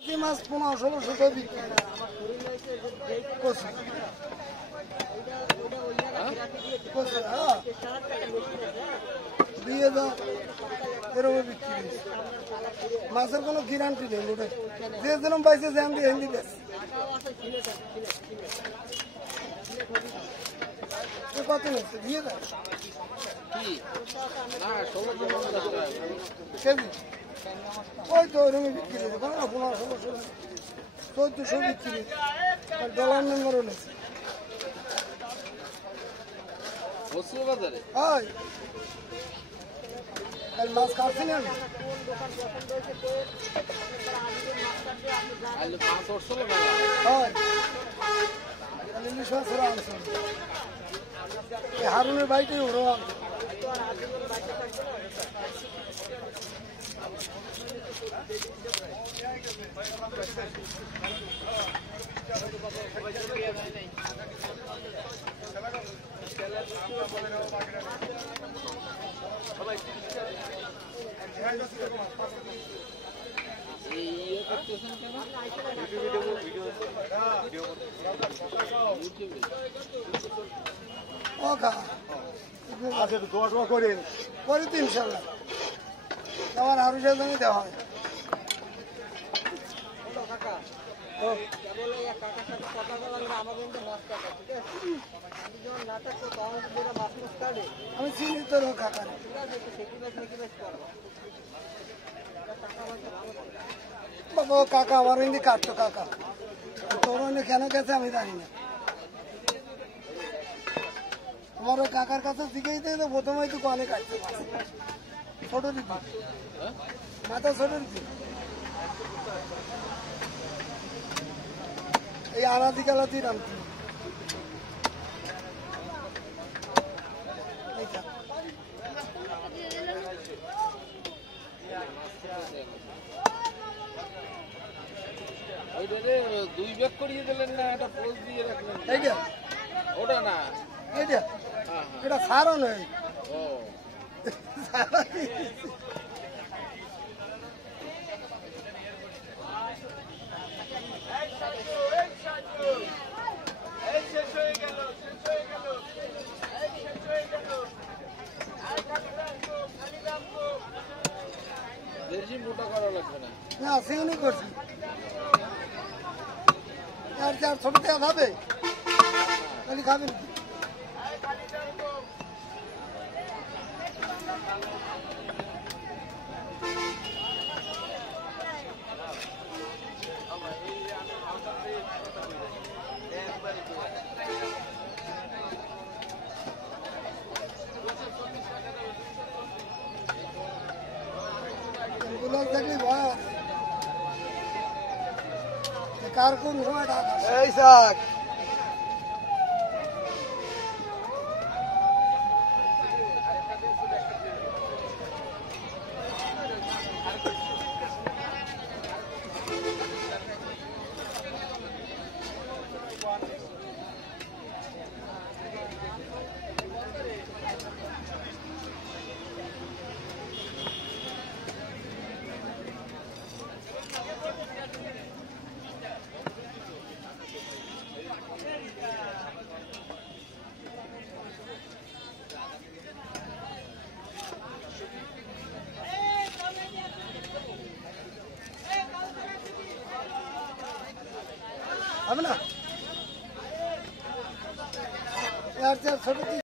মাছ 1500-1600 বিক্রি কচু কচু হ্যাঁ 2000 এরকম বিক্রি মাছের কোনো গ্যারান্টি নেই ওটা যে যেরকম পাইছে যে আমি হিন্দি বেশ কত নিচ্ছে দিয়ে দেয় কেজি ওই তো ওরকমই বিক্রি হয়েছে কোনো না 1500-1600 1400 বিক্রি ডলার নম্বরও নিচ্ছে হয় মাছ কাটছি না হয় ইলিশ মাছ ওরা আনছে হারুনের বাড়িটাই ওরা করি তো ইনশাল্লাহ আমার আরো সাথে দেওয়া হয় আমি চিনি তোর কাকা বাবা কাকা আমার হিন্দি কাটতো কাকা তোর কেন গেছে আমি জানি না আমার ওই কাকার কাছে শিখেই তো প্রথমে তো অনেক কাটছে ছোট দিদি মাথা ছোট দিদি এই আনাদি কালাতি নামতি দুই ব্যাগ করিয়ে দিলেন না এটা পোস্ট দিয়ে রাখলেন এইটা ওটা না এইটা এটা সারও নয় ও বেশি মোটা করা লাগবে না না সেগুলোই করছি আর চার ছোট দেওয়া খাবে খালি খাবেন দেখলি ভয় কার কোন সময়টা এই শাক হবে না ছোট